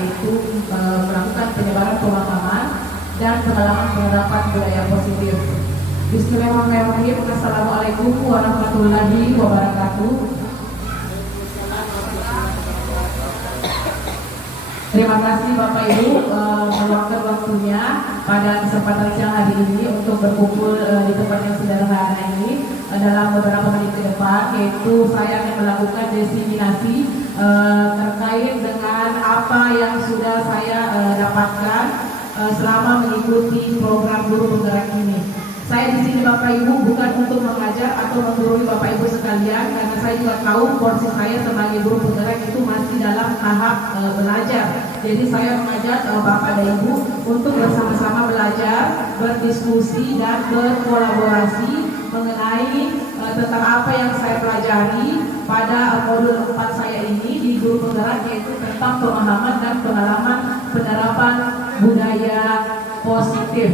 yaitu melakukan penyebaran pemahaman dan pengalaman penerapan budaya positif. Bismillahirrahmanirrahim. Assalamualaikum warahmatullahi wabarakatuh. Terima kasih Bapak Ibu meluangkan waktunya pada kesempatan siang hari ini untuk berkumpul di tempat yang sederhana ini dalam beberapa menit ke depan, yaitu saya akan melakukan diseminasi terkait dengan apa yang sudah saya dapatkan selama mengikuti program guru penggerak ini. Saya di sini Bapak Ibu bukan untuk mengajar atau menggurui Bapak Ibu sekalian, karena saya juga tahu porsi saya sebagai guru penggerak itu masih dalam tahap belajar. Jadi saya mengajak Bapak dan Ibu untuk bersama-sama belajar, berdiskusi dan berkolaborasi mengenai tentang apa yang saya pelajari pada modul 4 saya ini di guru penggerak, yaitu tentang pemahaman dan pengalaman penerapan budaya positif.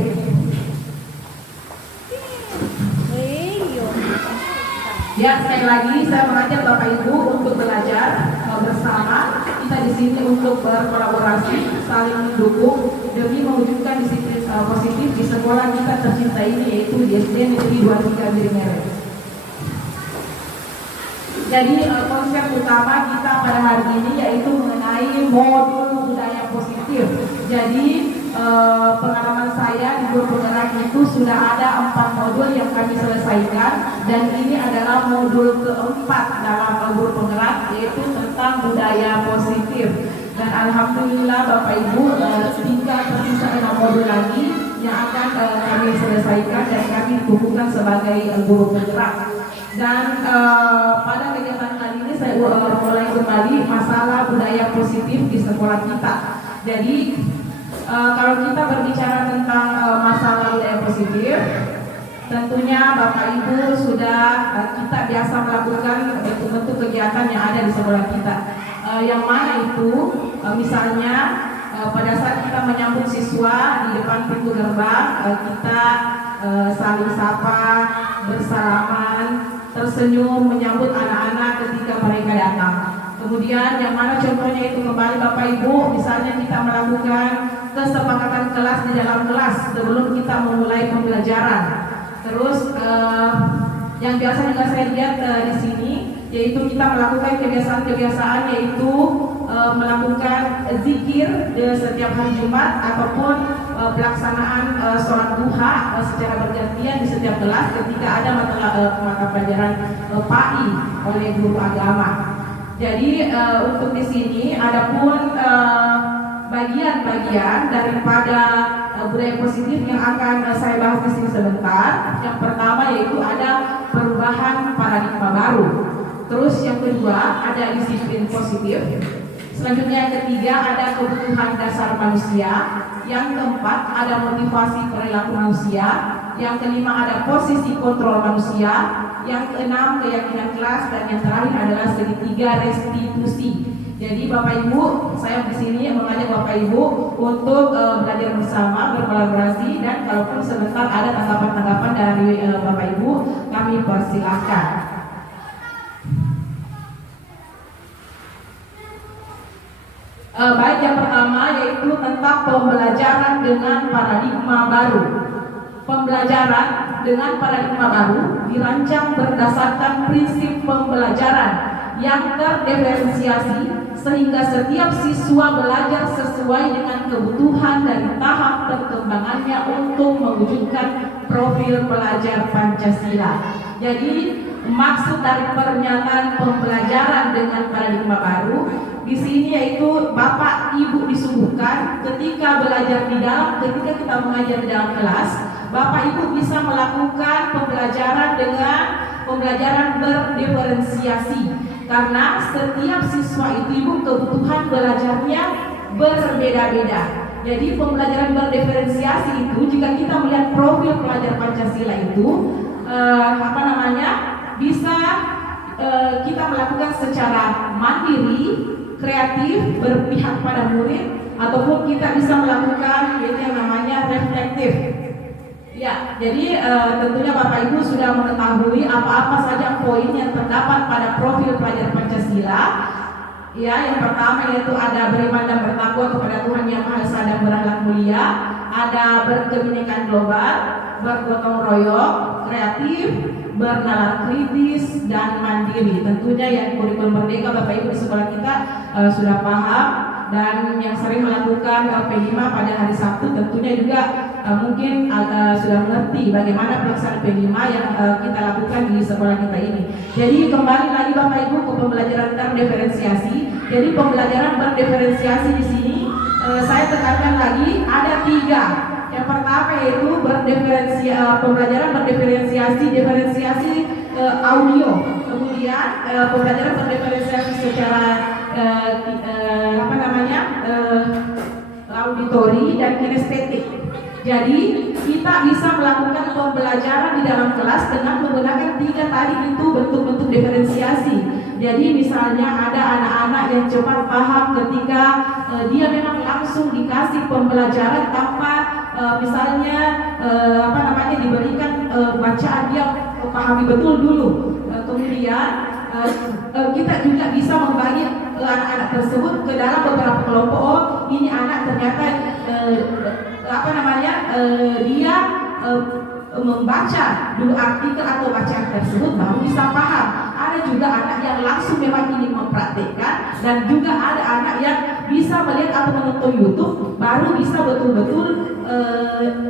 Ya, sekali lagi saya mengajak Bapak Ibu untuk belajar bersama. Kita di sini untuk berkolaborasi, saling mendukung demi mewujudkan disiplin positif di sekolah kita tercinta ini, yaitu di SD Negeri 23 Biringeret. Jadi konsep utama kita pada hari ini yaitu mengenai modul budaya positif. Jadi pengalaman saya di guru penggerak itu sudah ada 4 modul yang kami selesaikan, dan ini adalah modul keempat dalam guru penggerak, yaitu tentang budaya positif. Dan alhamdulillah Bapak Ibu, 3 tersisa 6 modul lagi yang akan kami selesaikan dan kami kukuhkan sebagai guru penggerak. Dan pada kegiatan kali ini saya mulai kembali masalah budaya positif di sekolah kita. Jadi kalau kita berbicara tentang masalah budaya positif, tentunya Bapak Ibu sudah kita biasa melakukan bentuk-bentuk kegiatan yang ada di sekolah kita. Yang mana itu misalnya pada saat kita menyambut siswa di depan pintu gerbang, kita saling sapa, bersalaman, tersenyum menyambut anak-anak ketika mereka datang. Kemudian yang mana contohnya itu kembali Bapak Ibu, misalnya kita melakukan kesepakatan kelas di dalam kelas sebelum kita memulai pembelajaran. Terus yang biasa juga saya lihat di sini, yaitu kita melakukan kebiasaan-kebiasaan, yaitu melakukan zikir di setiap hari Jumat ataupun pelaksanaan sholat duha secara bergantian di setiap kelas ketika ada mata pelajaran PAI oleh guru agama. Jadi untuk di sini adapun bagian-bagian daripada budaya positif yang akan saya bahas di sini sebentar. Yang pertama yaitu ada perubahan paradigma baru. Terus yang kedua ada disiplin positif. Selanjutnya yang ketiga ada kebutuhan dasar manusia. Yang keempat ada motivasi perilaku manusia. Yang kelima ada posisi kontrol manusia. Yang keenam keyakinan kelas, dan yang terakhir adalah segitiga restitusi. Jadi Bapak Ibu, saya di sini mengajak Bapak Ibu untuk belajar bersama, berkolaborasi, dan kalaupun sebentar ada tanggapan-tanggapan dari Bapak Ibu, kami persilahkan. Baik, yang pertama yaitu tentang pembelajaran dengan paradigma baru. Pembelajaran dengan paradigma baru dirancang berdasarkan prinsip pembelajaran yang terdiferensiasi sehingga setiap siswa belajar sesuai dengan kebutuhan dan tahap perkembangannya untuk mewujudkan profil pelajar Pancasila. Jadi maksud dari pernyataan pembelajaran dengan paradigma baru di sini yaitu Bapak Ibu disuguhkan ketika belajar ketika kita mengajar di dalam kelas, Bapak Ibu bisa melakukan pembelajaran dengan pembelajaran berdiferensiasi, karena setiap siswa itu kebutuhan belajarnya berbeda-beda. Jadi pembelajaran berdiferensiasi itu jika kita melihat profil pelajar Pancasila itu bisa kita melakukan secara mandiri, kreatif, berpihak pada murid, ataupun kita bisa melakukan yang namanya reflektif. Ya, jadi tentunya Bapak Ibu sudah mengetahui apa-apa saja poin yang terdapat pada profil pelajar Pancasila Ya, yang pertama yaitu ada beriman dan bertakwa kepada Tuhan Yang Maha Esa dan berakhlak mulia, ada berkebinekaan global, bergotong royong, kreatif, bernalar kritis, dan mandiri. Tentunya yang kurikulum merdeka Bapak Ibu di sekolah kita sudah paham, dan yang sering melakukan P5 pada hari Sabtu tentunya juga mungkin sudah mengerti bagaimana pelaksanaan P5 yang kita lakukan di sekolah kita ini. Jadi kembali lagi Bapak Ibu ke pembelajaran terdiferensiasi. Jadi pembelajaran berdiferensiasi di sini saya tekankan lagi ada 3. Yang pertama yaitu pembelajaran berdiferensiasi, diferensiasi audio. Kemudian pembelajaran berdiferensiasi secara auditori dan kinestetik. Jadi kita bisa melakukan pembelajaran di dalam kelas dengan menggunakan 3 tadi itu bentuk-bentuk diferensiasi. Jadi misalnya ada anak-anak yang cepat paham ketika dia memang langsung dikasih pembelajaran tanpa misalnya diberikan bacaan dia pahami betul dulu. Kemudian kita juga bisa membagi anak-anak tersebut ke dalam beberapa kelompok. Oh, ini anak ternyata dia membaca dulu artikel atau bacaan tersebut baru bisa paham. Ada juga anak yang langsung memang ingin mempraktekkan, dan juga ada anak yang bisa melihat atau menonton YouTube baru bisa betul-betul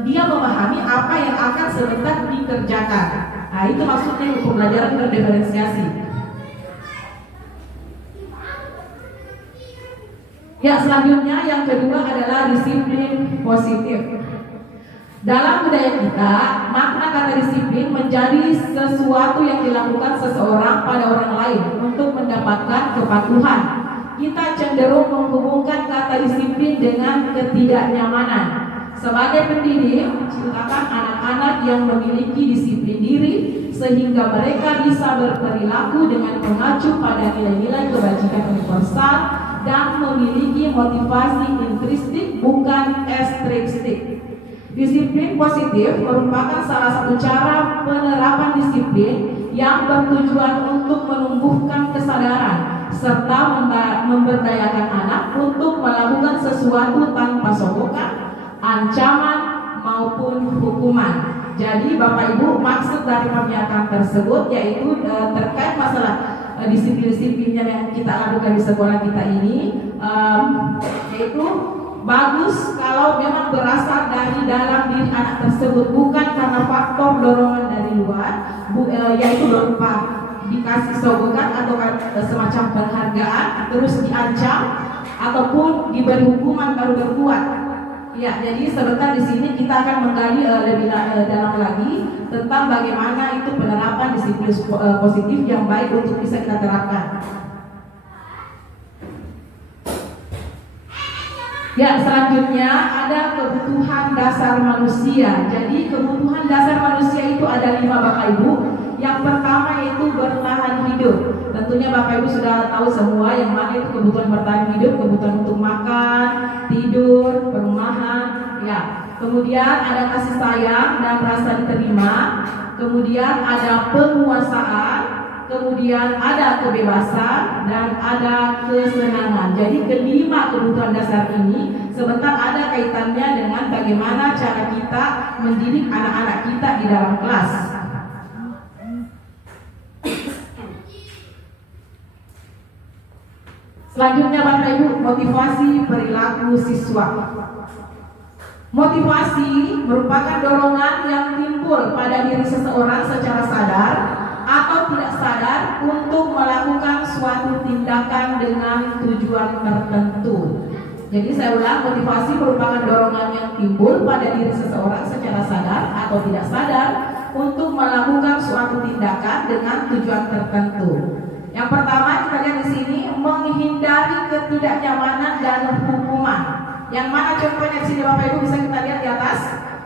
dia memahami apa yang akan sebentar dikerjakan. Nah, itu maksudnya pembelajaran berdiferensiasi. Ya, selanjutnya yang kedua adalah disiplin positif. Dalam budaya kita, makna kata disiplin menjadi sesuatu yang dilakukan seseorang pada orang lain untuk mendapatkan kepatuhan. Kita cenderung menghubungkan kata disiplin dengan ketidaknyamanan. Sebagai pendidik, ciptakan anak-anak yang memiliki disiplin diri sehingga mereka bisa berperilaku dengan mengacu pada nilai-nilai kebajikan universal dan memiliki motivasi intrinsik bukan ekstrinsik. Disiplin positif merupakan salah satu cara penerapan disiplin yang bertujuan untuk menumbuhkan kesadaran serta memberdayakan anak untuk melakukan sesuatu tanpa sokongan, ancaman maupun hukuman. Jadi Bapak Ibu, maksud dari pernyataan tersebut yaitu terkait masalah disiplin-disiplinnya yang kita lakukan di sekolah kita ini, yaitu bagus kalau memang berasal dari dalam diri anak tersebut, bukan karena faktor dorongan dari luar, yaitu berupa dikasih sogokan atau semacam penghargaan, terus diancam ataupun diberi hukuman baru berbuat. Ya, jadi sebentar di sini kita akan menggali lebih dalam lagi tentang bagaimana itu penerapan disiplin positif yang baik untuk bisa kita terapkan. Ya, selanjutnya ada kebutuhan dasar manusia. Jadi kebutuhan dasar manusia itu ada 5 Bapak Ibu. Yang pertama yaitu bertahan hidup. Tentunya Bapak Ibu sudah tahu semua yang mana itu kebutuhan bertahan hidup, kebutuhan untuk makan, tidur, perumahan. Ya, kemudian ada kasih sayang dan rasa diterima. Kemudian ada penguasaan. Kemudian ada kebebasan dan ada kesenangan. Jadi kelima kebutuhan dasar ini sebentar ada kaitannya dengan bagaimana cara kita mendidik anak-anak kita di dalam kelas. Selanjutnya Bapak Ibu, motivasi perilaku siswa. Motivasi merupakan dorongan yang timbul pada diri seseorang secara sadar atau tidak sadar untuk melakukan suatu tindakan dengan tujuan tertentu. Jadi saya ulang, motivasi merupakan dorongan yang timbul pada diri seseorang secara sadar atau tidak sadar untuk melakukan suatu tindakan dengan tujuan tertentu. Yang pertama kita lihat di sini, menghindari ketidaknyamanan dan hukuman. Yang mana contohnya di sini Bapak Ibu bisa kita lihat di atas.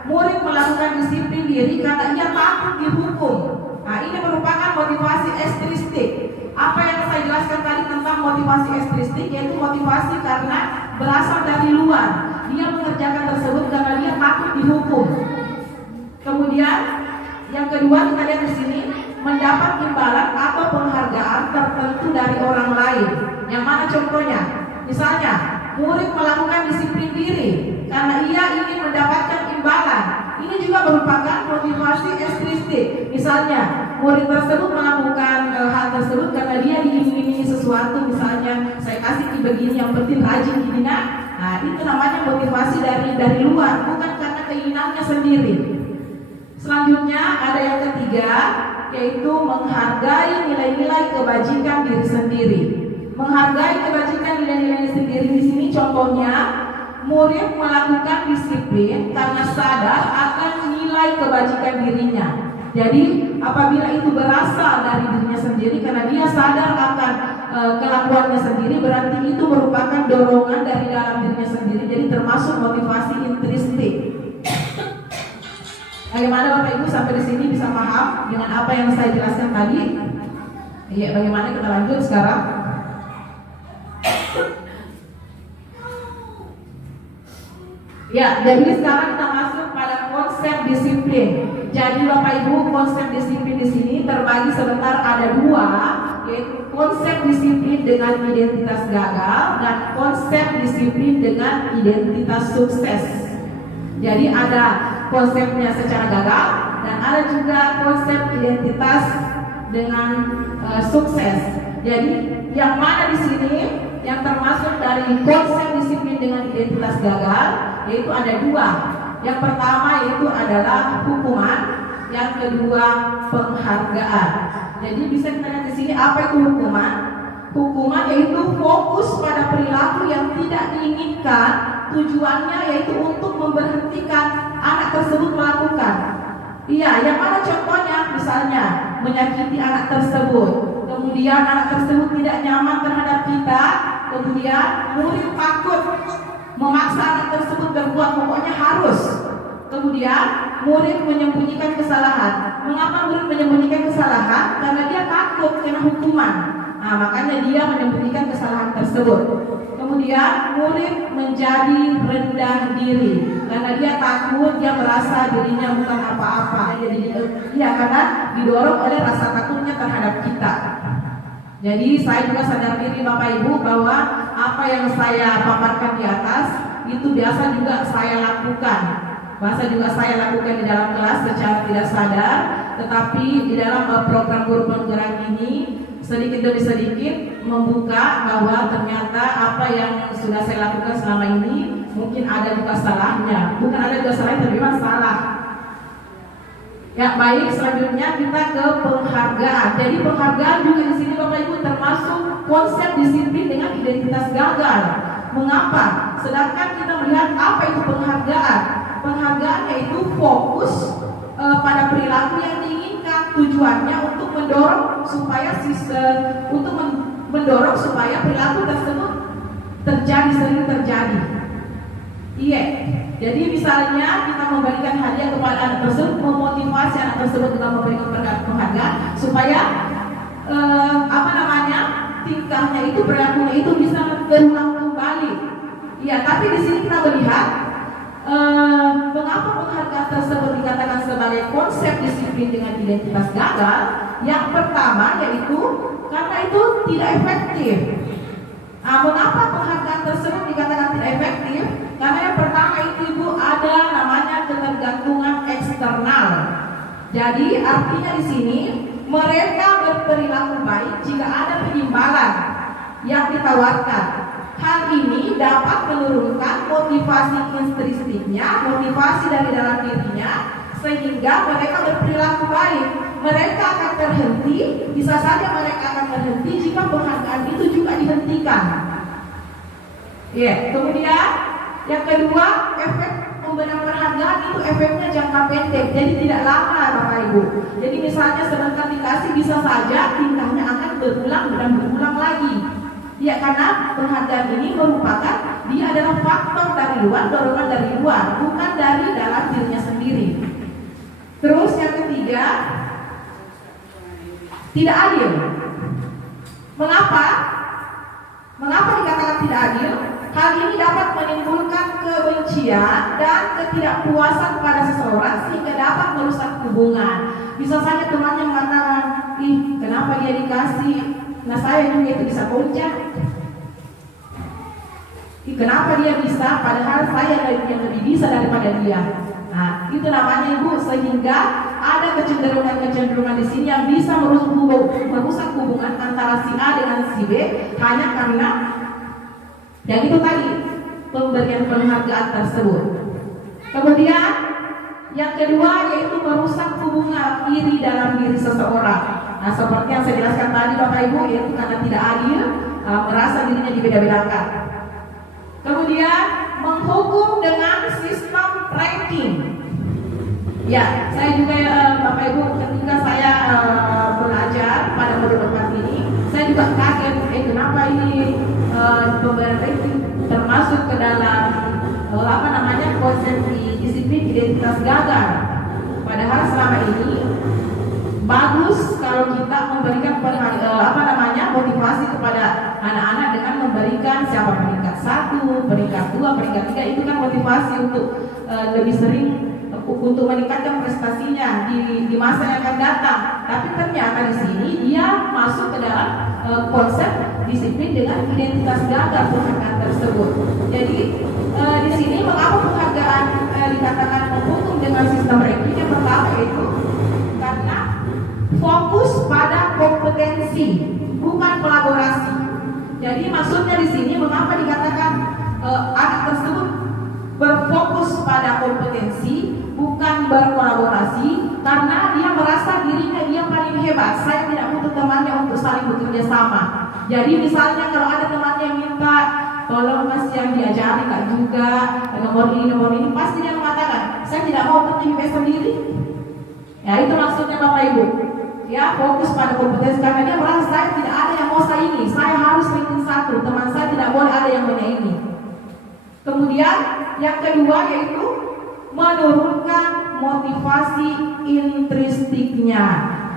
Murid melakukan disiplin diri karena ia takut dihukum. Nah, ini merupakan motivasi ekstrinsik. Apa yang saya jelaskan tadi tentang motivasi ekstrinsik, yaitu motivasi karena berasal dari luar. Dia mengerjakan tersebut karena dia takut dihukum. Kemudian yang kedua kita lihat di sini, mendapat imbalan atau penghargaan tertentu dari orang lain. Yang mana contohnya? Misalnya, murid melakukan disiplin diri karena ia ingin mendapatkan imbalan. Ini juga merupakan motivasi ekstrinsik. Misalnya, murid tersebut melakukan hal tersebut karena dia diiming-imingi sesuatu. Misalnya, saya kasih begini, yang penting rajin gini nak. Nah, itu namanya motivasi dari luar, bukan karena keinginannya sendiri. Selanjutnya ada yang ketiga, yaitu menghargai nilai-nilai kebajikan diri sendiri. Menghargai kebajikan nilai-nilai sendiri di sini contohnya, murid melakukan disiplin karena sadar akan nilai kebajikan dirinya. Jadi apabila itu berasal dari dirinya sendiri karena dia sadar akan kelakuannya sendiri, berarti itu merupakan dorongan dari dalam dirinya sendiri. Jadi termasuk motivasi intrinsik. Bagaimana Bapak Ibu sampai di sini bisa paham dengan apa yang saya jelaskan tadi? Iya, bagaimana kita lanjut sekarang? Ya, jadi sekarang kita masuk pada konsep disiplin. Jadi Bapak Ibu, konsep disiplin di sini terbagi sebentar ada dua, yaitu konsep disiplin dengan identitas gagal dan konsep disiplin dengan identitas sukses. Jadi ada konsepnya secara gagal dan ada juga konsep identitas dengan sukses. Jadi yang mana di sini yang termasuk dari konsep disiplin dengan identitas gagal, yaitu ada dua. Yang pertama yaitu adalah hukuman, yang kedua penghargaan. Jadi bisa kita lihat di sini apa itu hukuman? Hukuman yaitu fokus pada perilaku yang tidak diinginkan, tujuannya yaitu untuk memberhentikan anak tersebut melakukan. Iya, yang mana contohnya? Misalnya menyakiti anak tersebut, kemudian anak tersebut tidak nyaman terhadap kita, kemudian murid takut memaksa anak tersebut berbuat, pokoknya harus. Kemudian murid menyembunyikan kesalahan. Mengapa murid menyembunyikan kesalahan? Karena dia takut kena hukuman. Nah, makanya dia menyembunyikan kesalahan tersebut. Kemudian murid menjadi rendah diri karena dia takut, dia merasa dirinya bukan apa-apa. Jadi dia karena didorong oleh rasa takutnya terhadap kita. Jadi saya juga sadar diri Bapak Ibu bahwa apa yang saya paparkan di atas itu biasa juga saya lakukan. Biasa juga saya lakukan di dalam kelas secara tidak sadar, tetapi di dalam program guru penggerak ini sedikit demi sedikit membuka bahwa ternyata apa yang sudah saya lakukan selama ini mungkin ada juga salahnya. Bukan ada juga salahnya, tapi memang salah. Ya baik, selanjutnya kita ke penghargaan. Jadi penghargaan juga di sini Bapak Ibu termasuk konsep disiplin dengan identitas gagal. Mengapa? Sedangkan kita melihat apa itu penghargaan. Penghargaan yaitu fokus pada perilaku yang diinginkan, tujuannya untuk mendorong supaya supaya perilaku tersebut sering terjadi. Iya. Jadi misalnya kita memberikan hadiah kepada anak tersebut, memotivasi anak tersebut dengan memberikan penghargaan supaya tingkahnya itu, perilakunya itu bisa berulang kembali. Iya, tapi di sini kita melihat mengapa penghargaan tersebut dikatakan sebagai konsep disiplin dengan identitas gagal. Yang pertama yaitu karena itu tidak efektif. Mengapa penghargaan tersebut dikatakan tidak efektif? Karena yang pertama itu Ibu ada namanya ketergantungan eksternal. Jadi artinya di sini mereka berperilaku baik jika ada penimbalan yang ditawarkan. Hal ini dapat menurunkan motivasi intrinsiknya, motivasi dari dalam dirinya, sehingga mereka berperilaku baik. Mereka akan terhenti, bisa saja mereka akan terhenti jika penghargaan itu juga dihentikan. Kemudian yang kedua, efek pemberian penghargaan itu efeknya jangka pendek, jadi tidak lama Bapak Ibu. Jadi misalnya sebentar dikasih, bisa saja tingkahnya akan berulang dan berulang lagi. Ya, karena penghargaan ini merupakan dia adalah faktor dari luar, dorongan dari luar, bukan dari dalam dirinya sendiri. Terus yang ketiga, tidak adil. Mengapa? Mengapa dikatakan tidak adil? Hal ini dapat menimbulkan kebencian dan ketidakpuasan pada seseorang sehingga dapat merusak hubungan. Bisa saja temannya mengatakan, medikasi, nah saya juga itu bisa goncang. Kenapa dia bisa, padahal saya yang lebih bisa daripada dia. Nah, itu namanya Ibu, sehingga ada kecenderungan di sini yang bisa merusak hubungan antara si A dengan si B hanya karena yang itu tadi, pemberian penghargaan tersebut. Kemudian yang kedua yaitu merusak hubungan iri dalam diri seseorang. Nah, seperti yang saya jelaskan tadi Bapak Ibu, yaitu karena tidak adil, merasa dirinya dibeda-bedakan. Kemudian menghukum dengan sistem ranking. Ya, saya juga Bapak Ibu, ketika saya belajar pada modul ini, saya juga kaget, kenapa ini pemberian ranking termasuk ke dalam konsep disiplin identitas gagal. Padahal selama ini bagus kalau kita memberikan motivasi kepada anak-anak dengan memberikan siapa peringkat 1, peringkat 2, peringkat 3, itu kan motivasi untuk lebih sering untuk meningkatkan prestasinya di masa yang akan datang. Tapi ternyata di sini dia masuk ke dalam konsep disiplin dengan identitas gagal penghargaan tersebut. Jadi di sini mengapa penghargaan dikatakan menghukum dengan sistem ranking? Yang pertama itu karena fokus pada kompetensi, bukan kolaborasi. Jadi maksudnya di sini mengapa dikatakan anak tersebut berfokus pada kompetensi, bukan berkolaborasi, karena dia merasa dirinya dia paling hebat. Saya tidak butuh temannya untuk saling bekerja sama. Jadi misalnya kalau ada temannya yang minta tolong mas yang diajari kak juga nomor ini, pasti dia mengatakan saya tidak mau bertinggi sendiri. Ya itu maksudnya Bapak Ibu. Ya fokus pada kompetensi karena dia merasa saya tidak ada yang mau saya ini, saya harus ranking 1, teman saya tidak boleh ada yang menyaingi. Kemudian yang kedua yaitu menurunkan motivasi intrinstiknya.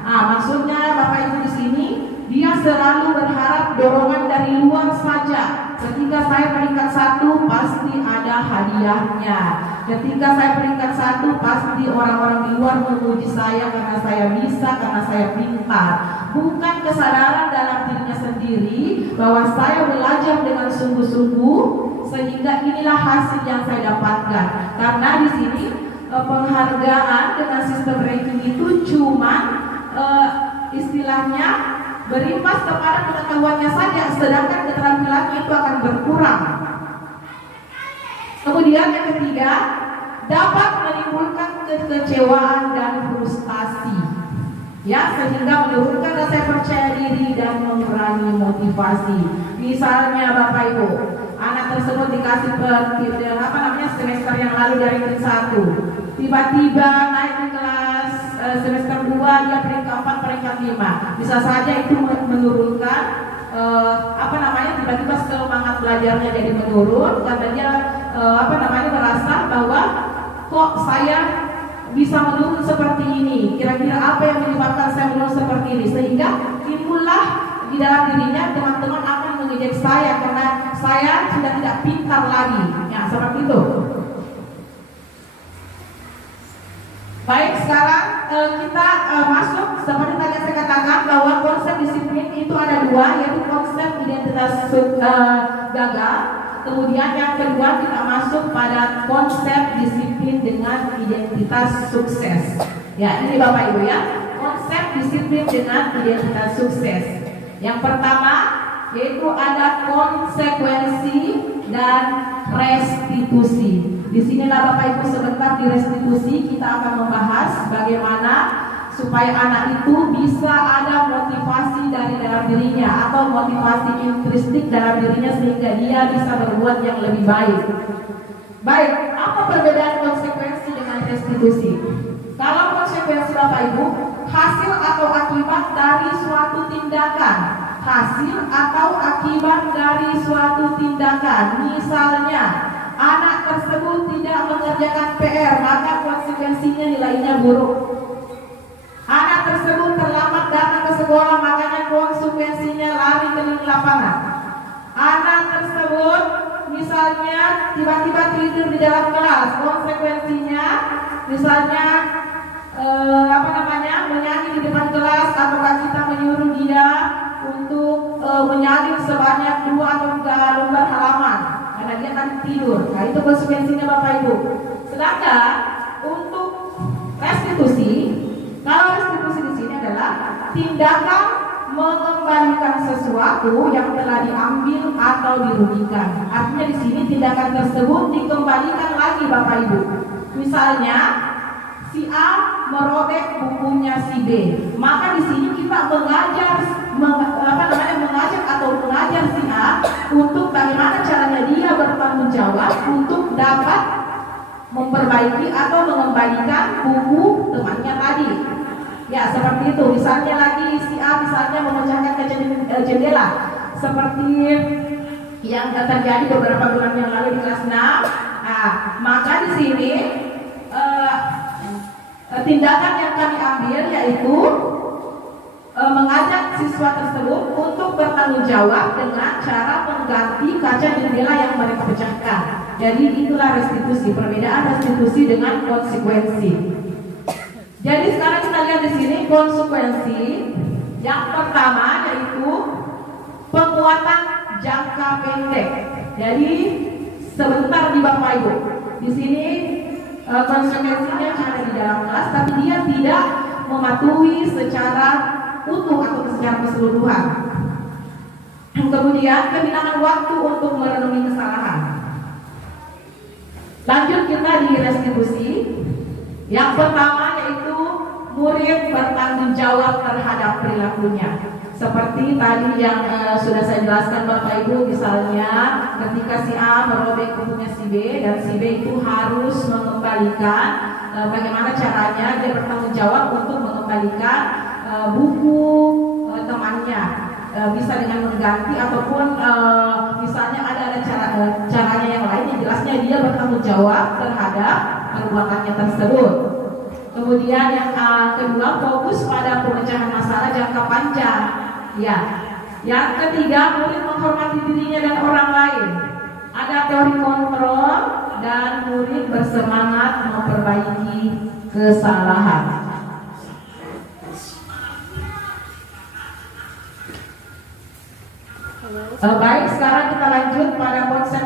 Maksudnya Bapak Ibu di sini dia selalu berharap dorongan dari luar saja. Ketika saya peringkat 1 pasti ada hadiahnya. Ketika saya peringkat 1 pasti orang-orang di luar memuji saya karena saya bisa, karena saya pintar. Bukan kesadaran dalam dirinya sendiri bahwa saya belajar dengan sungguh-sungguh sehingga inilah hasil yang saya dapatkan. Karena di sini penghargaan dengan sistem ranking itu cuma istilahnya berimbas kepada pengetahuannya saja, sedangkan keterampilannya itu akan berkurang. Kemudian yang ketiga, dapat menimbulkan kekecewaan dan frustasi, ya, sehingga menurunkan rasa percaya diri dan mengurangi motivasi. Misalnya Bapak Ibu, anak tersebut dikasih semester yang lalu dari kelas 1, tiba-tiba naik ke kelas semester 2 dia peringkat 4, peringkat 5. Bisa saja itu menurunkan tiba-tiba semangat belajarnya jadi menurun karena dia merasa bahwa kok saya bisa menurun seperti ini, kira-kira apa yang menyebabkan saya menurun seperti ini, sehingga timbullah di dalam dirinya teman-teman akan mengejek saya karena saya sudah tidak pintar lagi, ya seperti itu. Baik, sekarang kita masuk seperti tadi saya katakan bahwa konsep disiplin itu ada dua, yaitu konsep identitas gagal. Kemudian yang kedua kita masuk pada konsep disiplin dengan identitas sukses. Ya, ini Bapak Ibu ya, konsep disiplin dengan identitas sukses. Yang pertama yaitu ada konsekuensi dan restitusi. Disinilah Bapak Ibu sebentar di restitusi kita akan membahas bagaimana supaya anak itu bisa ada motivasi dari dalam dirinya atau motivasi intrinsik dalam dirinya sehingga dia bisa berbuat yang lebih baik. Baik, apa perbedaan konsekuensi dengan restitusi? Kalau konsekuensi Bapak Ibu, hasil atau akibat dari suatu tindakan. Hasil atau akibat dari suatu tindakan. Misalnya, anak tersebut tidak mengerjakan PR, maka konsekuensinya nilainya buruk. Anak tersebut terlambat datang ke sekolah, makanya konsekuensinya lari keliling lapangan. Anak tersebut misalnya tiba-tiba tidur di dalam kelas, konsekuensinya misalnya menyanyi di depan kelas, apakah kita menyuruh dia tidur. Nah, itu konsekuensinya Bapak Ibu. Sedangkan untuk restitusi, kalau restitusi di sini adalah tindakan mengembalikan sesuatu yang telah diambil atau dirugikan. Artinya di sini tindakan tersebut dikembalikan lagi Bapak Ibu. Misalnya si A merobek bukunya si B, maka di sini kita mengajar si A untuk bagaimana caranya dia bertanggung jawab untuk dapat memperbaiki atau mengembalikan buku temannya tadi. Ya, seperti itu. Misalnya lagi si A misalnya memecahkan kaca jendela, seperti yang terjadi beberapa bulan yang lalu di kelas 6. Nah, maka di sini tindakan yang kami ambil yaitu mengajak siswa tersebut untuk bertanggung jawab dengan cara mengganti kaca jendela yang mereka pecahkan. Jadi itulah restitusi, perbedaan restitusi dengan konsekuensi. Jadi sekarang kita lihat di sini konsekuensi. Yang pertama yaitu penguatan jangka pendek. Jadi sebentar di Bapak Ibu. Di sini konsekuensinya ada di dalam kelas, tapi dia tidak mematuhi secara utuh atau secara keseluruhan. Kemudian kehilangan waktu untuk merenungi kesalahan. Lanjut kita di restitusi. Yang pertama yaitu murid bertanggung jawab terhadap perilakunya. Seperti tadi yang sudah saya jelaskan Bapak Ibu, misalnya ketika si A merobek bukunya si B dan si B itu harus mengembalikan, bagaimana caranya dia bertanggung jawab untuk mengembalikan buku temannya, bisa dengan mengganti ataupun misalnya ada caranya yang lain, yang jelasnya dia bertanggung jawab terhadap perbuatannya tersebut. Kemudian yang kedua, fokus pada pemecahan masalah jangka panjang. Ya. Yang ketiga, murid menghormati dirinya dan orang lain. Ada teori kontrol dan murid bersemangat memperbaiki kesalahan. Baik, sekarang kita lanjut pada konsep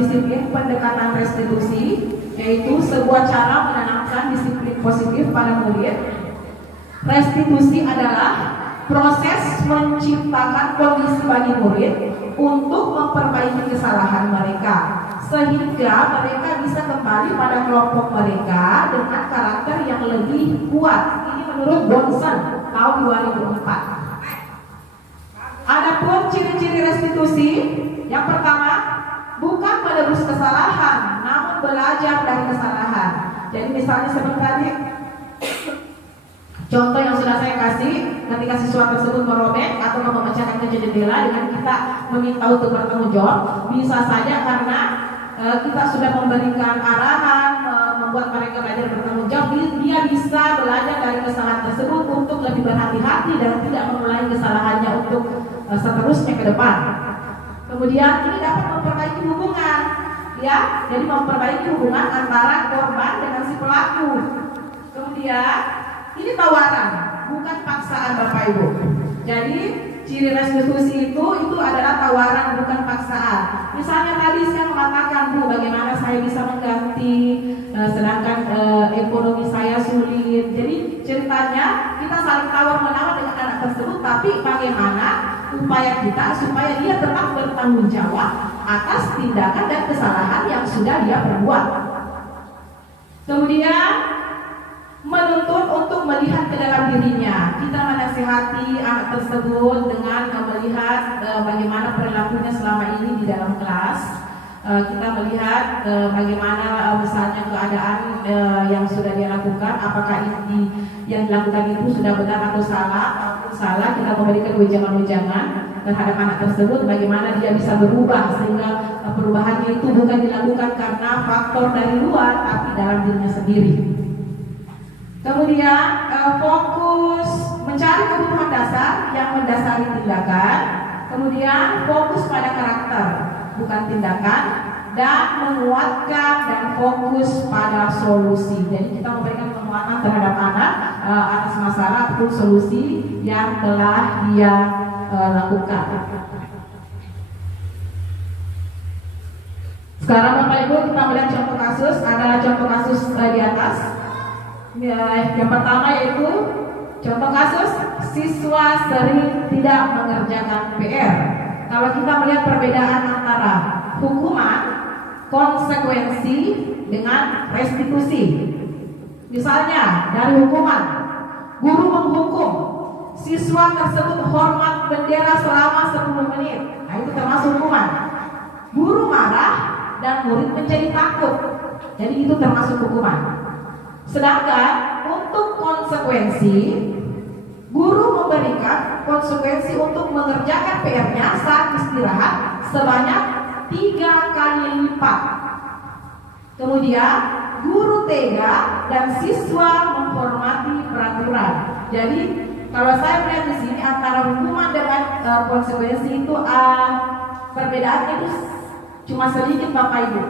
disiplin pendekatan restitusi, yaitu sebuah cara menanamkan disiplin positif pada murid. Restitusi adalah proses menciptakan kondisi bagi murid untuk memperbaiki kesalahan mereka, sehingga mereka bisa kembali pada kelompok mereka dengan karakter yang lebih kuat. Ini menurut Bonson tahun 2004. Adapun ciri-ciri restitusi, yang pertama, bukan menebus kesalahan, namun belajar dari kesalahan. Jadi misalnya seperti tadi, contoh yang sudah saya kasih, ketika siswa tersebut merobek atau memecahkan kaca jendela dengan kita meminta untuk bertanggung jawab, bisa saja karena kita sudah memberikan arahan, membuat mereka belajar bertanggung jawab, dia bisa belajar dari kesalahan tersebut untuk lebih berhati-hati dan tidak mengulangi kesalahannya untuk seterusnya ke depan. Kemudian ini dapat memperbaiki hubungan, ya, jadi memperbaiki hubungan antara korban dengan si pelaku. Kemudian ini tawaran, bukan paksaan Bapak Ibu. Jadi ciri restitusi itu adalah tawaran, bukan paksaan. Misalnya tadi saya mengatakan, Bu, bagaimana saya bisa mengganti, sedangkan ekonomi saya sulit. Jadi ceritanya kita saling tawar-menawar dengan anak tersebut, tapi bagaimana upaya kita supaya dia tetap bertanggung jawab atas tindakan dan kesalahan yang sudah dia perbuat. Kemudian menuntut untuk melihat ke dalam dirinya. Kita menasihati anak tersebut dengan melihat bagaimana perilakunya selama ini di dalam kelas. Kita melihat bagaimana misalnya keadaan yang sudah dia lakukan, apakah ini yang dilakukan itu sudah benar atau salah. Kalau salah, kita memberikan wejangan-wejangan terhadap anak tersebut, bagaimana dia bisa berubah sehingga perubahannya itu bukan dilakukan karena faktor dari luar, tapi dalam dirinya sendiri. Kemudian fokus mencari kebutuhan dasar yang mendasari tindakan. Kemudian fokus pada karakter, bukan tindakan, dan menguatkan dan fokus pada solusi. Jadi kita memberikan penguatan terhadap anak atas masalah ataupun solusi yang telah dia lakukan. Sekarang Bapak Ibu kita melihat contoh kasus, ada contoh kasus di atas. Yang pertama yaitu contoh kasus siswa sering tidak mengerjakan PR. Kalau kita melihat perbedaan antara hukuman, konsekuensi dengan restitusi. Misalnya dari hukuman, guru menghukum siswa tersebut hormat bendera selama 10 menit. Nah, itu termasuk hukuman. Guru marah dan murid menjadi takut. Jadi itu termasuk hukuman. Sedangkan untuk konsekuensi, guru memberikan konsekuensi untuk mengerjakan PR-nya saat istirahat sebanyak 3 kali lipat. Kemudian guru tega dan siswa menghormati peraturan. Jadi kalau saya melihat di sini antara hukuman dengan konsekuensi itu perbedaannya itu cuma sedikit Bapak Ibu,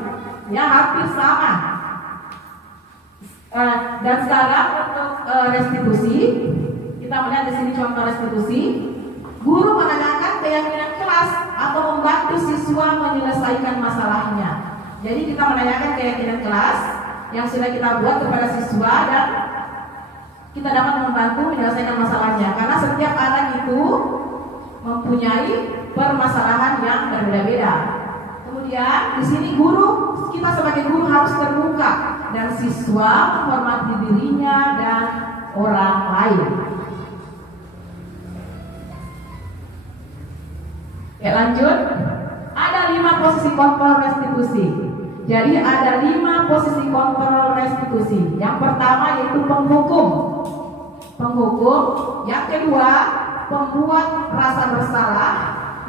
ya hampir sama. Dan sekarang untuk restitusi, kita melihat di sini contoh restitusi. Guru menanyakan keyakinan kelas atau membantu siswa menyelesaikan masalahnya. Jadi kita menanyakan keyakinan kelas yang sudah kita buat kepada siswa dan kita dapat membantu menyelesaikan masalahnya. Karena setiap anak itu mempunyai permasalahan yang berbeda-beda. Kemudian di sini kita sebagai guru harus terbuka dan siswa menghormati dirinya dan orang lain. Ya, lanjut. Ada 5 posisi kontrol restitusi. Jadi ada 5 posisi kontrol restitusi. Yang pertama yaitu penghukum. Yang kedua, pembuat rasa bersalah.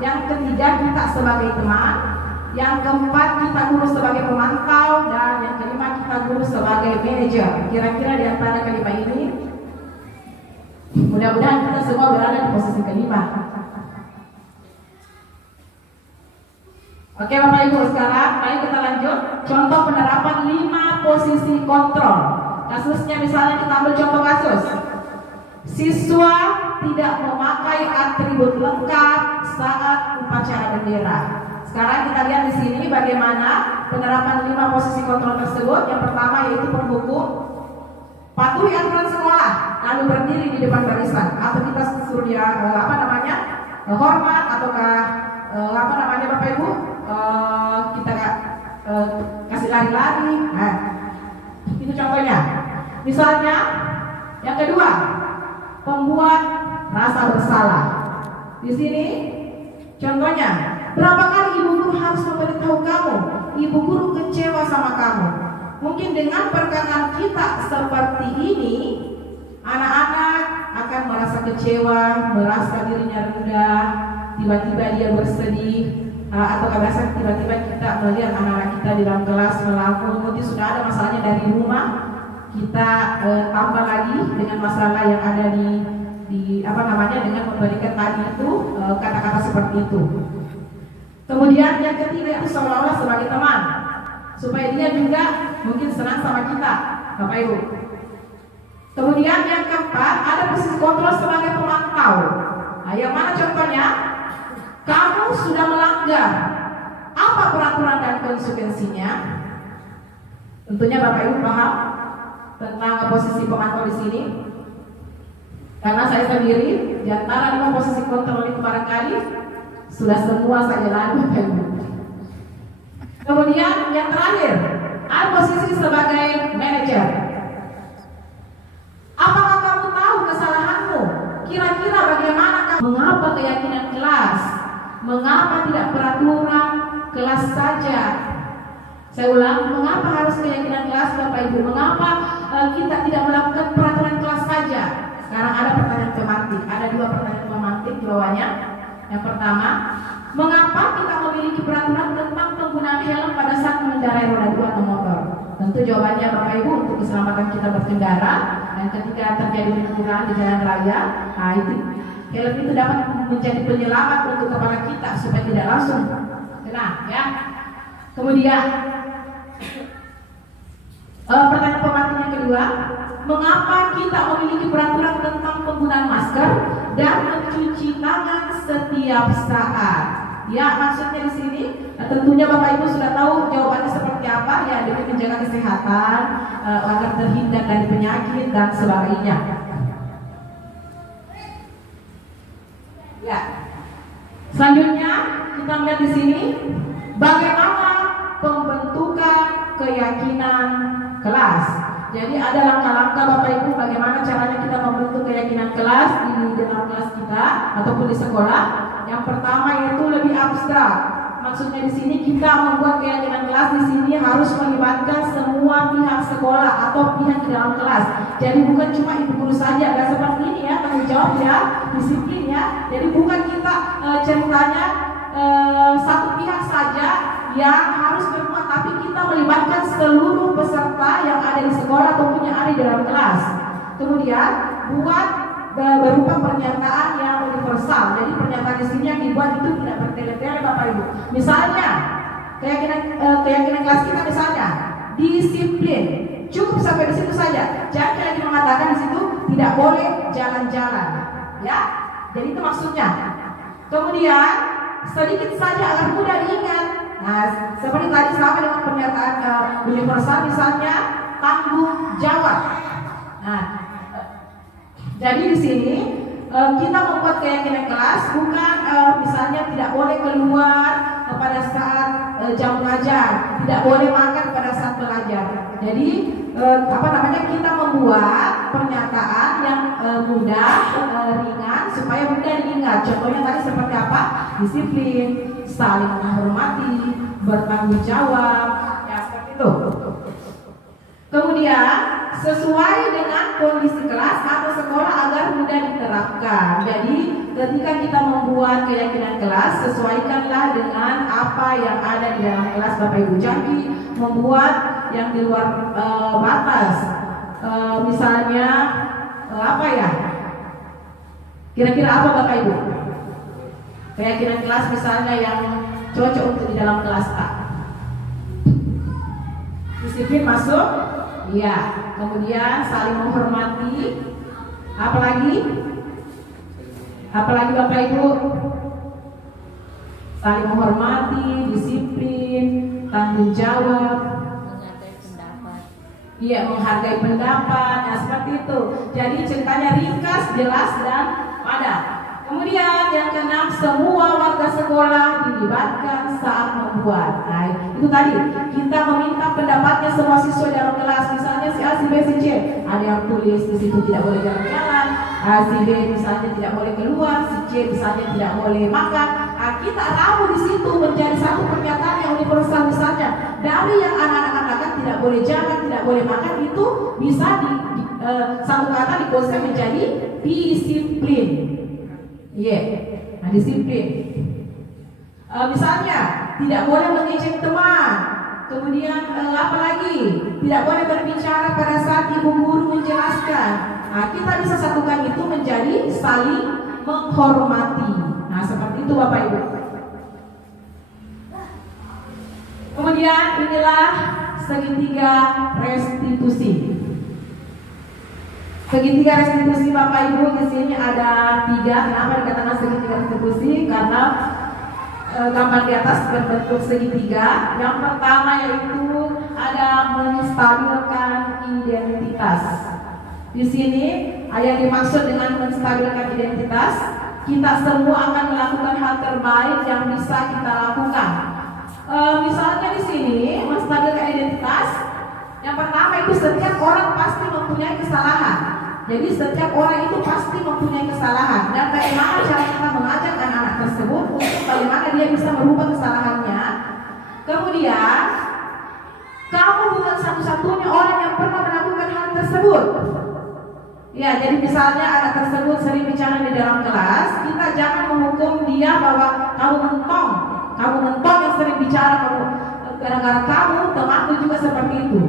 Yang ketiga, kita sebagai teman. Yang keempat, kita guru sebagai pemantau. Dan yang kelima, kita guru sebagai manajer. Kira-kira di antara kelima ini, mudah-mudahan kita semua berada di posisi kelima. Oke Bapak Ibu, sekarang mari kita lanjut. Contoh penerapan 5 posisi kontrol. Kasusnya misalnya kita ambil contoh kasus. Siswa tidak memakai atribut lengkap saat upacara bendera. Sekarang kita lihat di sini bagaimana penerapan 5 posisi kontrol tersebut. Yang pertama yaitu penghukum. Patuhi aturan sekolah, lalu berdiri di depan barisan, atau kita suruh dia hormat ataukah Bapak Ibu kita kasih lari-lari. Nah, itu contohnya. Misalnya yang kedua, pembuat rasa bersalah. Di sini contohnya, berapa kali ibu guru harus memberitahu kamu? Ibu guru kecewa sama kamu. Mungkin dengan perkataan kita seperti ini, anak-anak akan merasa kecewa, merasa dirinya rendah, tiba-tiba dia bersedih, atau biasa tiba-tiba kita melihat anak-anak kita di dalam kelas melamun. Mungkin sudah ada masalahnya dari rumah, kita tambah lagi dengan masalah yang ada dengan memberikan tadi itu kata-kata seperti itu. Kemudian yang ketiga itu seolah-olah sebagai teman, supaya dia juga mungkin senang sama kita, Bapak Ibu. Kemudian yang keempat, ada posisi kontrol sebagai pemantau. Nah, yang mana contohnya? Kamu sudah melanggar. Apa peraturan dan konsekuensinya? Tentunya Bapak Ibu paham tentang posisi pemantau di sini. Karena saya sendiri di antara 5 posisi kontrol itu barangkali sudah semua saya lalui, Bapak Ibu. Kemudian yang terakhir, ada posisi sebagai manajer. Apakah kamu tahu kesalahanmu? Kira-kira bagaimana kamu? Mengapa keyakinan kelas? Mengapa tidak peraturan kelas saja? Saya ulang, mengapa harus keyakinan kelas Bapak Ibu? Mengapa kita tidak melakukan peraturan kelas saja? Sekarang ada pertanyaan pemantik. Ada 2 pertanyaan pemantik di bawahnya. Yang pertama, mengapa kita memiliki peraturan tentang penggunaan helm pada saat mengendarai roda 2 atau motor? Tentu jawabannya Bapak Ibu untuk keselamatan kita berkendara. Dan ketika terjadi benturan di jalan raya, helm itu dapat menjadi penyelamat untuk kepala kita supaya tidak langsung kena, ya. Kemudian pertanyaan pemantik yang kedua, mengapa kita memiliki peraturan tentang penggunaan masker dan mencuci tangan setiap saat? Ya, maksudnya di sini tentunya Bapak Ibu sudah tahu jawabannya seperti apa ya, demi menjaga kesehatan agar terhindar dari penyakit dan sebagainya. Ya. Selanjutnya kita melihat di sini bagaimana pembentukan keyakinan kelas. Jadi ada langkah-langkah Bapak Ibu bagaimana caranya kita membentuk keyakinan kelas di dalam kelas kita ataupun di sekolah. Yang pertama yaitu lebih abstrak. Maksudnya di sini kita membuat keyakinan kelas di sini harus melibatkan semua pihak sekolah atau pihak di dalam kelas. Jadi bukan cuma ibu guru saja, nggak seperti ini ya, tanggung jawab ya, disiplin ya. Jadi bukan kita ceritanya satu pihak saja yang harus berbuat, tapi kita melibatkan seluruh peserta yang ada di sekolah ataupun yang ada di dalam kelas. Kemudian buat berupa pernyataan yang universal. Jadi pernyataan di sini yang dibuat itu tidak bertele-tele Bapak Ibu. Misalnya keyakinan kelas kita misalnya disiplin. Cukup sampai di situ saja. Jangan lagi mengatakan di situ tidak boleh jalan-jalan. Ya. Jadi itu maksudnya. Kemudian sedikit saja agar mudah diingat. Nah, seperti tadi sama dengan pernyataan universal misalnya tanggung jawab. Nah, jadi di sini kita membuat keyakinan kelas bukan misalnya tidak boleh keluar pada saat jam belajar, tidak boleh makan pada saat belajar. Jadi kita membuat pernyataan yang mudah, ringan supaya mudah diingat. Contohnya tadi seperti apa? Disiplin, saling menghormati, bertanggung jawab, ya seperti itu. Kemudian sesuai dengan kondisi kelas atau sekolah agar mudah diterapkan. Jadi ketika kita membuat keyakinan kelas, sesuaikanlah dengan apa yang ada di dalam kelas Bapak Ibu. Jadi membuat yang di luar batas. Misalnya apa ya? Kira-kira apa Bapak Ibu? Keyakinan kelas misalnya yang cocok untuk di dalam kelas tak? Disiplin masuk? Iya. Kemudian saling menghormati. Apalagi Bapak Ibu? Saling menghormati, disiplin, tanggung jawab, menghargai pendapat. Iya, menghargai pendapat. Nah, seperti itu. Jadi ceritanya ringkas, jelas dan padat. Kemudian yang keenam, semua warga sekolah dilibatkan saat membuat. Nah, itu tadi kita meminta pendapatnya semua siswa dalam kelas. Misalnya si A, si B, si C, ada yang tulis di situ tidak boleh jalan-jalan, si B misalnya tidak boleh keluar, si C misalnya tidak boleh makan. Nah, kita ramu di situ menjadi satu pernyataan yang universal. Misalnya dari yang anak-anak katakan tidak boleh jalan, tidak boleh makan, itu bisa satu kata dikonsep menjadi disiplin. Nah, disiplin. Misalnya tidak boleh mengejek teman. Kemudian apa lagi? Tidak boleh berbicara pada saat ibu guru menjelaskan. Nah, kita bisa satukan itu menjadi saling menghormati. Nah, seperti itu Bapak Ibu. Kemudian inilah segitiga restitusi. Segitiga restitusi Bapak Ibu di sini ada 3. Kenapa dikatakan segitiga restitusi? Karena gambar di atas berbentuk segitiga. Yang pertama yaitu ada menstabilkan identitas. Di sini yang dimaksud dengan menstabilkan identitas, kita semua akan melakukan hal terbaik yang bisa kita lakukan. Misalnya di sini menstabilkan identitas. Yang pertama itu setiap orang pasti mempunyai kesalahan. Jadi setiap orang itu pasti mempunyai kesalahan. Dan bagaimana cara kita mengajak anak-anak tersebut untuk bagaimana dia bisa merubah kesalahannya. Kemudian kamu bukan satu-satunya orang yang pernah melakukan hal tersebut. Ya, jadi misalnya anak tersebut sering bicara di dalam kelas, kita jangan menghukum dia bahwa kamu mentong yang sering bicara, gara-gara kamu temanku juga seperti itu.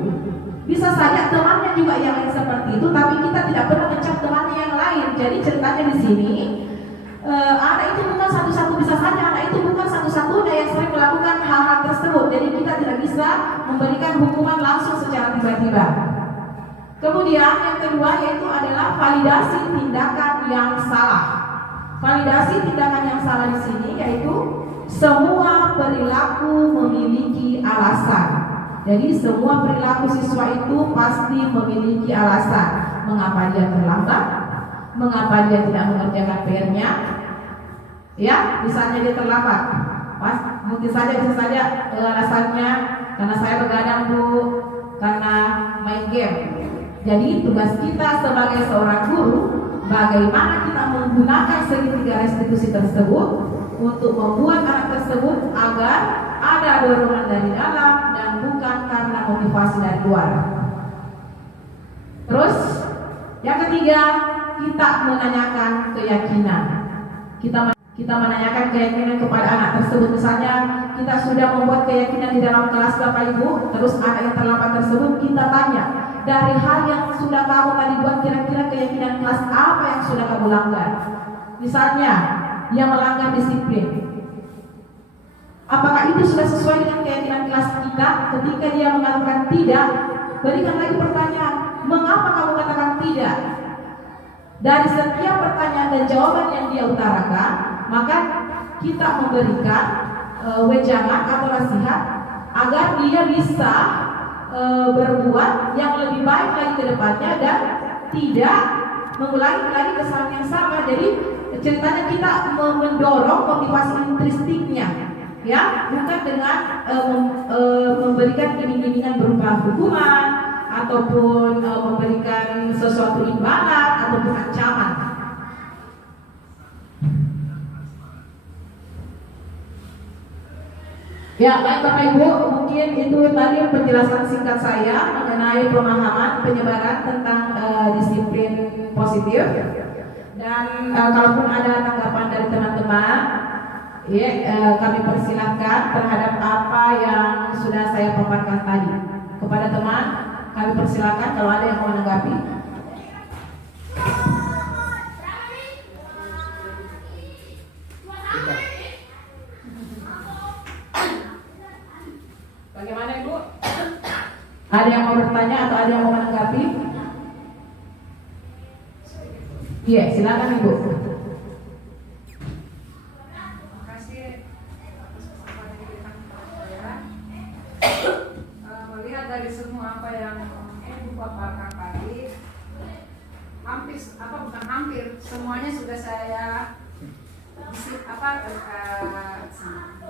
Bisa saja temannya juga yang lain seperti itu, tapi kita tidak pernah mencap temannya yang lain. Jadi ceritanya di sini, anak itu bukan satu-satu, bisa saja anak itu bukan satu-satunya yang sering melakukan hal-hal tersebut. Jadi kita tidak bisa memberikan hukuman langsung secara tiba-tiba. Kemudian yang kedua yaitu adalah validasi tindakan yang salah. Validasi tindakan yang salah di sini yaitu semua perilaku memiliki alasan. Jadi semua perilaku siswa itu pasti memiliki alasan. Mengapa dia terlambat? Mengapa dia tidak mengerjakan PR-nya? Ya, misalnya dia terlambat. Mungkin saja bisa saja alasannya karena saya begadang Bu, karena main game. Jadi tugas kita sebagai seorang guru, bagaimana kita menggunakan segitiga restitusi tersebut untuk membuat anak tersebut agar ada dorongan dari dalam dan bukan karena motivasi dari luar. Terus yang ketiga, kita menanyakan keyakinan. Kita menanyakan keyakinan kepada anak tersebut. Misalnya kita sudah membuat keyakinan di dalam kelas Bapak Ibu, terus ada yang terlambat tersebut, kita tanya, dari hal yang sudah kamu tadi buat, kira-kira keyakinan kelas apa yang sudah kamu langgar? Misalnya yang melanggar disiplin, apakah itu sudah sesuai dengan keyakinan kelas kita? Ketika dia mengatakan tidak, berikan lagi pertanyaan, mengapa kamu katakan tidak? Dari setiap pertanyaan dan jawaban yang dia utarakan, maka kita memberikan wejangan atau nasihat agar dia bisa berbuat yang lebih baik lagi ke depannya dan tidak mengulangi lagi kesalahan yang sama. Jadi ceritanya kita mendorong motivasi intrinstiknya, ya, bukan dengan memberikan iming-imingan berupa hukuman ataupun memberikan sesuatu imbalan ataupun ancaman. Ya, baik Bapak Ibu, mungkin itu tadi penjelasan singkat saya mengenai pemahaman penyebaran tentang disiplin positif. Dan kalaupun ada tanggapan dari teman-teman, ya, kami persilahkan terhadap apa yang sudah saya paparkan tadi. Kepada teman, kami persilahkan kalau ada yang mau menanggapi. Bagaimana Ibu? Ada yang mau bertanya atau ada yang mau menanggapi? Iya, silakan Ibu. Terima kasih atas kesempatan yang diberikan kepada saya. Melihat dari semua apa yang Ibu paparkan tadi, hampir semuanya sudah saya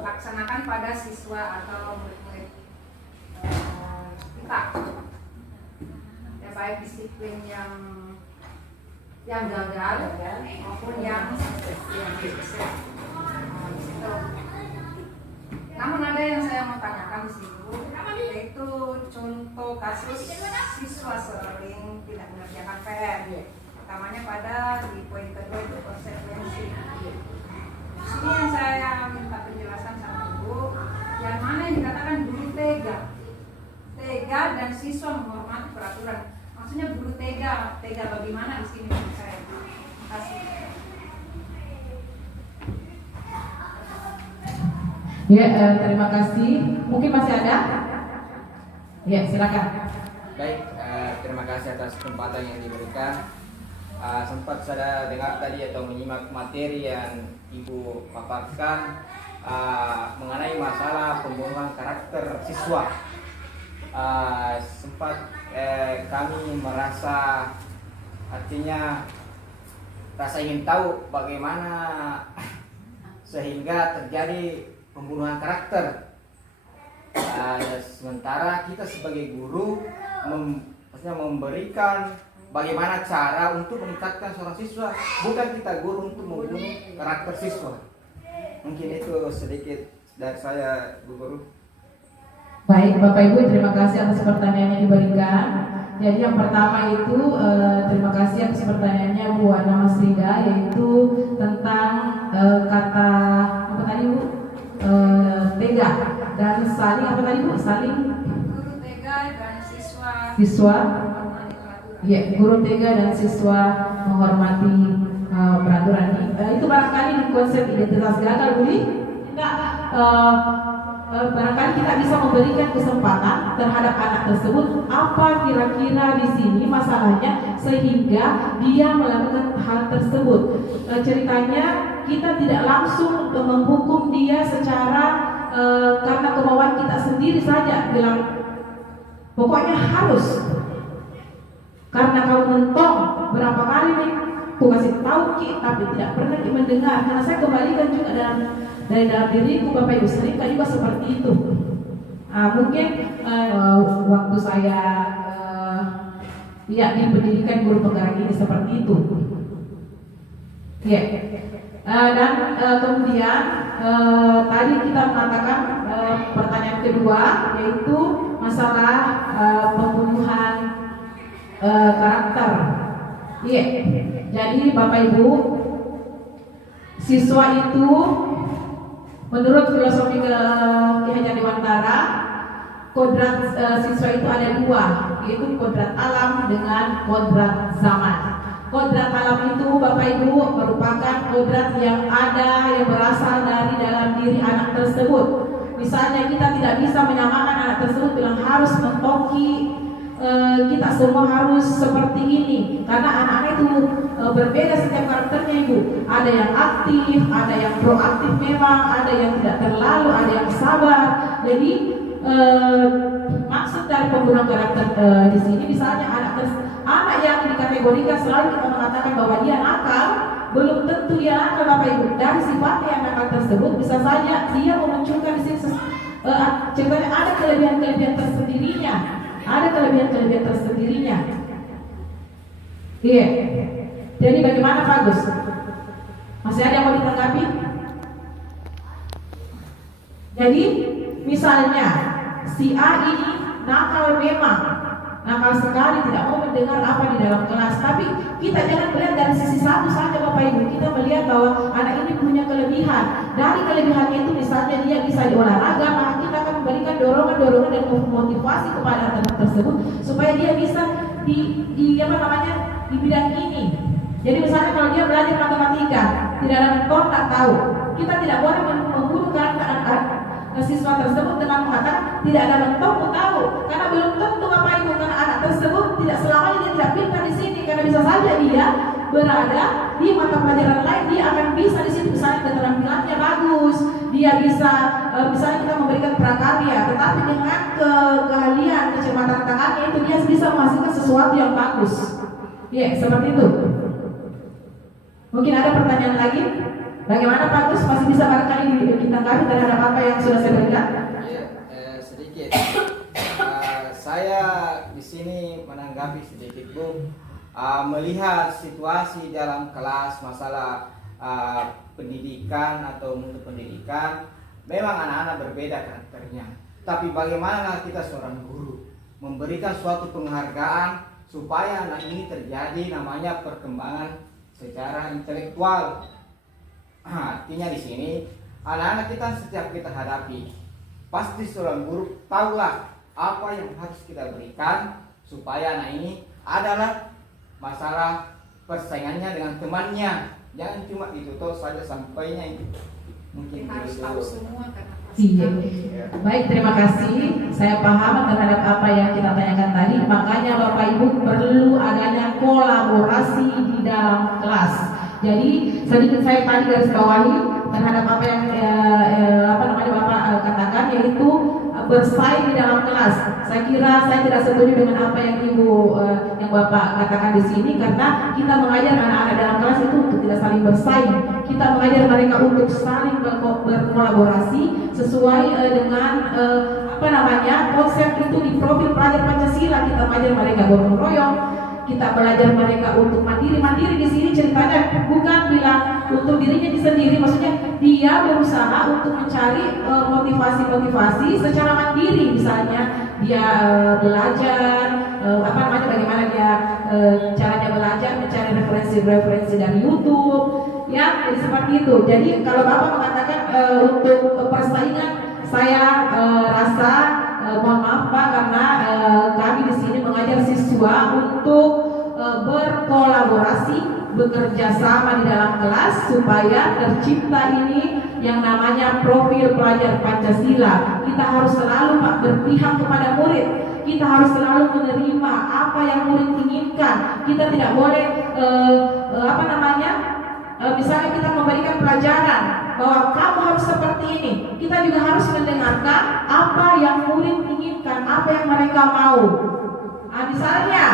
laksanakan pada siswa atau murid-murid kita. Ya, baik disiplin yang gagal maupun yang sukses. Namun ada yang saya mau tanyakan di situ, yaitu contoh kasus siswa sering tidak mengerjakan PR. Utamanya pada di poin kedua itu konsekuensi. Di sini yang saya minta penjelasan sama Ibu, yang mana yang dikatakan guru tega dan siswa menghormati peraturan. Maksudnya guru tega bagaimana di sini menurut saya? Terima kasih. Ya, terima kasih. Mungkin masih ada? Ya, silakan. Baik, terima kasih atas kesempatan yang diberikan. Sempat saya dengar tadi atau menyimak materi yang Ibu paparkan mengenai masalah pembunuhan karakter siswa. Sempat kami merasa, artinya rasa ingin tahu bagaimana sehingga terjadi pembunuhan karakter. Sementara kita sebagai guru memberikan bagaimana cara untuk meningkatkan seorang siswa, bukan kita guru untuk membunuh karakter siswa. Mungkin itu sedikit dari saya, Bu Guru. Baik, Bapak Ibu, terima kasih atas pertanyaan yang diberikan. Jadi yang pertama itu terima kasih atas pertanyaannya Bu Ana Mas Rida, yaitu tentang kata apa tadi Bu? Tega dan saling apa tadi Bu? Saling Guru tega dan siswa. Ya, guru tega dan siswa menghormati peraturan. Itu barangkali di konsep identitas gagal, Bu. Enggak. barangkali kita bisa memberikan kesempatan terhadap anak tersebut apa kira-kira di sini masalahnya sehingga dia melakukan hal tersebut. Ceritanya kita tidak langsung menghukum dia secara karena kemauan kita sendiri saja, bilang pokoknya harus karena kau mentong berapa kali nih aku kasih tahu Ki, tapi tidak pernah mendengar. Karena saya kembalikan juga dari dalam diriku, Bapak Ibu, seringkali juga seperti itu. Mungkin waktu saya di pendidikan guru penggerak ini seperti itu. Dan kemudian tadi kita mengatakan pertanyaan kedua yaitu masalah pembunuhan karakter. Jadi Bapak Ibu, siswa itu menurut filosofi Ki Hajar Dewantara, kodrat siswa itu ada dua, yaitu kodrat alam dengan kodrat zaman. Kodrat alam itu Bapak Ibu merupakan kodrat yang ada, yang berasal dari dalam diri anak tersebut. Misalnya kita tidak bisa menyamakan anak tersebut bilang harus mentoki, kita semua harus seperti ini, karena anak-anak itu berbeda setiap karakternya Ibu. Ada yang aktif, ada yang proaktif memang, ada yang tidak terlalu, ada yang sabar. Jadi maksud dari pembunuhan karakter di sini misalnya anak yang dikategorikan selalu kita mengatakan bahwa dia nakal, belum tentu dia nakal Bapak Ibu. Dari sifatnya yang nakal tersebut bisa saja dia memunculkan di sini ceritanya ada kelebihan-kelebihan tersendirinya. Ada kelebihan-kelebihan tersendirinya. Jadi bagaimana Pak Agus? Masih ada yang mau ditanggapi? Jadi misalnya si A ini nakal memang, nakal sekali, tidak mau mendengar apa di dalam kelas. Tapi kita jangan melihat dari sisi satu saja Bapak Ibu. Kita melihat bahwa anak ini punya kelebihan. Dari kelebihannya itu misalnya dia bisa di olahraga, maka kita akan memberikan dorongan-dorongan dan motivasi kepada anak tersebut supaya dia bisa di bidang ini. Jadi misalnya kalau dia belajar matematika, tidak ada mentor, tak tahu. Kita tidak boleh menggunakan siswa tersebut dengan mengatakan tidak ada mentor, tahu. Karena belum tentu Bapak Ibu, karena anak tersebut tidak selamanya dia tidak pintar di sini, karena bisa saja dia berada di mata pelajaran lain, dia akan bisa di situ, misalnya keterampilannya bagus, dia bisa misalnya kita memberikan prakarya, tetapi dengan keahlian, kecermatan tangannya itu dia bisa menghasilkan sesuatu yang bagus. Seperti itu. Mungkin ada pertanyaan lagi? Bagaimana Pak Gus, masih bisa barangkali ditanggapi terhadap apa yang sudah saya berikan? Sedikit. Saya di sini menanggapi sedikit Bu. Melihat situasi dalam kelas masalah pendidikan atau mutu pendidikan, memang anak-anak berbeda karakternya. Tapi bagaimana kita seorang guru memberikan suatu penghargaan supaya anak ini terjadi namanya perkembangan secara intelektual. Artinya di sini anak-anak kita setiap kita hadapi, pasti seorang guru tahulah apa yang harus kita berikan supaya anak ini adalah masalah persaingannya dengan temannya. Jangan cuma ditutup saja sampainya itu. Mungkin harus tahu semua karena Baik, terima kasih. Saya paham terhadap apa yang kita tanyakan tadi. Makanya Bapak Ibu perlu adanya kolaborasi di dalam kelas. Jadi sedikit saya tadi garis bawahi terhadap apa yang Bapak katakan, yaitu bersaing di dalam kelas. Saya kira saya tidak setuju dengan apa yang yang Bapak katakan di sini, karena kita mengajar anak-anak dalam kelas itu untuk tidak saling bersaing. Kita mengajar mereka untuk saling berkolaborasi sesuai dengan konsep itu di profil pelajar Pancasila. Kita mengajar mereka gotong royong, kita belajar mereka untuk mandiri di sini ceritanya bukan bilang untuk dirinya sendiri, maksudnya dia berusaha untuk mencari motivasi secara mandiri. Misalnya dia belajar bagaimana dia caranya belajar, mencari referensi dari YouTube, jadi seperti itu. Jadi kalau Bapak mengatakan untuk persaingan, saya rasa mohon maaf Pak, karena kami di sini mengajar siswa untuk berkolaborasi, bekerja sama di dalam kelas supaya tercipta ini yang namanya profil pelajar Pancasila. Kita harus selalu berpihak kepada murid. Kita harus selalu menerima apa yang murid inginkan. Kita tidak boleh misalnya kita memberikan pelajaran bahwa kamu harus seperti ini. Kita juga harus mendengarkan apa yang murid inginkan, apa yang mereka mau. Misalnya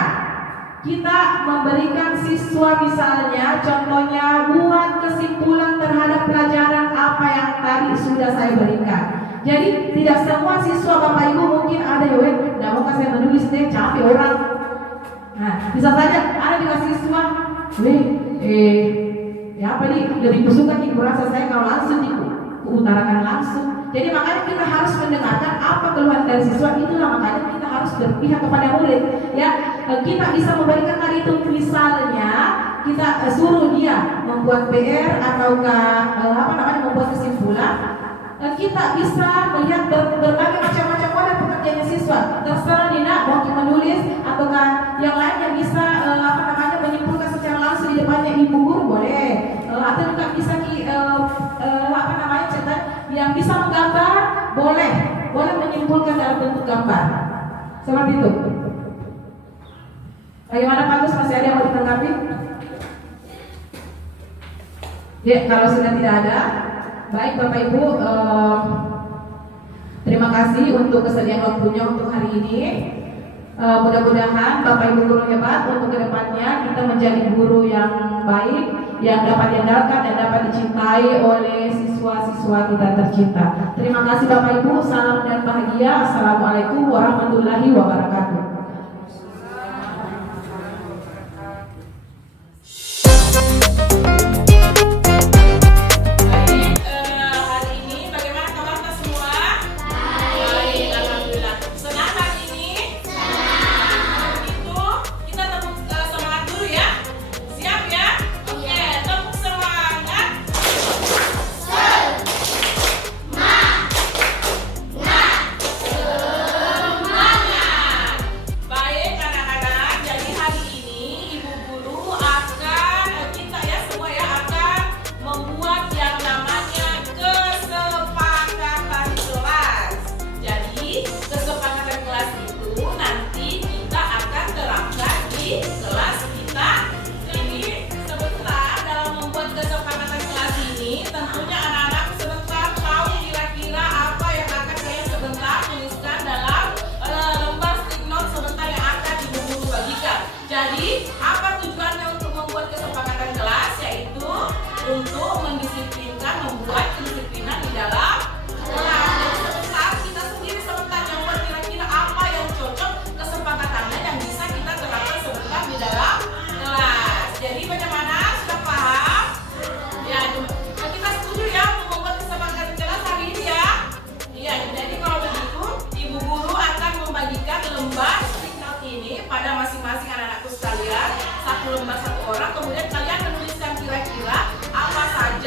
kita memberikan siswa misalnya contohnya buat kesimpulan terhadap pelajaran apa yang tadi sudah saya berikan. Jadi tidak semua siswa Bapak Ibu mungkin ada ya, tidak mau saya menulis deh, capek orang. Nah, bisa saja ada juga siswa, apa nih lebih suka nih kurasa saya kalau langsung diutarakan langsung. Jadi makanya kita harus mendengarkan apa keluhan dari siswa, itulah makanya kita harus berpihak kepada murid. Ya, kita bisa memberikan tadi itu misalnya kita suruh dia membuat PR ataukah membuat kesimpulan. Kita bisa melihat berbagai macam-macam model pekerjaannya siswa. Terserah Dina mau menulis ataukah yang lain yang bisa menyimpulkan secara langsung di depannya ibu guru boleh. Atau juga bisa yang bisa menggambar boleh menyimpulkan dalam bentuk gambar seperti itu. Bagaimana Pak Gus, masih ada yang mau ditanggapi? Ya, kalau sudah tidak ada, baik Bapak Ibu, terima kasih untuk kesediaan waktunya untuk hari ini. Mudah-mudahan Bapak Ibu guru hebat untuk kedepannya kita menjadi guru yang baik, yang dapat diandalkan dan dapat dicintai oleh siswa-siswa kita tercinta. Terima kasih Bapak Ibu, salam dan bahagia. Assalamualaikum warahmatullahi wabarakatuh. Untuk mendisiplinkan, membuat kedisiplinan di dalam kelas. Jadi sebentar kita sendiri sebentar yang buat kira-kira apa yang cocok kesepakatannya yang bisa kita terapkan sebentar di dalam kelas. Jadi bagaimana? Sudah paham? Ya, kita setuju ya untuk membuat kesepakatan kelas hari ini ya. Iya, jadi kalau begitu ibu guru akan membagikan lembar stick note ini pada masing-masing anak-anakku sekalian, satu lembar satu orang. Kemudian kalian menuliskan kira-kira apa saja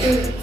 Oke.